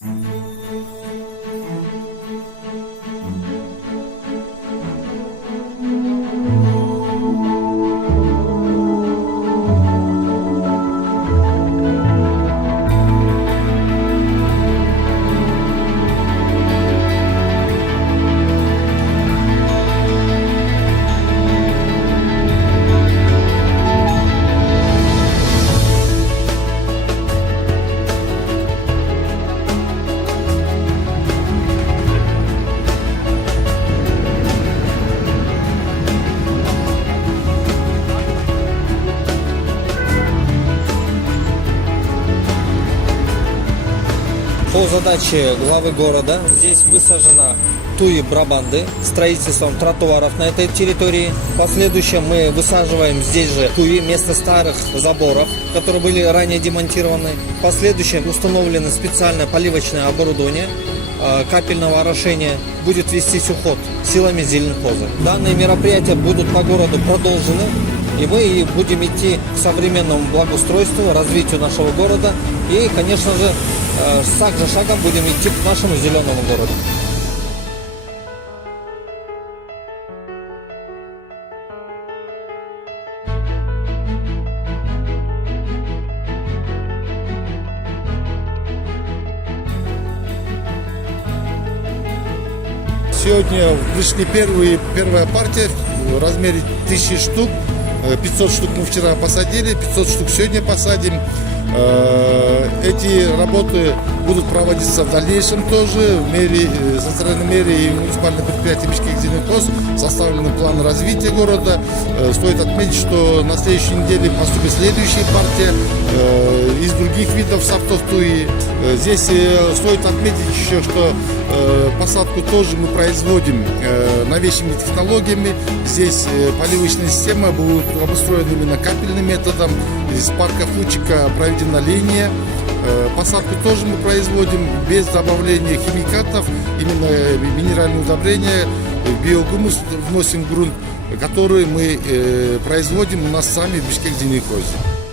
По задаче главы города здесь высажена туи брабанды строительством тротуаров на этой территории. В последующем мы высаживаем здесь же туи вместо старых заборов, которые были ранее демонтированы. В последующем установлено специальное поливочное оборудование капельного орошения. Будет вестись уход силами зеленхоза. Данные мероприятия будут по городу продолжены. И мы будем идти к современному благоустройству, развитию нашего города. И, конечно же, шаг за шагом будем идти к нашему зеленому городу. Сегодня пришли первая партия в размере 1000 штук. 500 штук мы вчера посадили, 500 штук сегодня посадим. Эти работы будут проводиться в дальнейшем тоже. В мэрии, со стороны мэрии и муниципального предприятия Бишкек-Зеленхоз составлены планы развития города. Стоит отметить, что на следующей неделе поступит следующая партия из других видов сортов туи. Здесь стоит отметить еще, что посадку тоже мы производим новейшими технологиями. Здесь поливочная система будет обустроена именно капельным методом. Из парка Фучика проведена линия. Посадку тоже мы производим без добавления химикатов, именно минеральные удобрения, биогумус вносим в грунт, который мы производим у нас сами в Бишкек-Зеленхозе.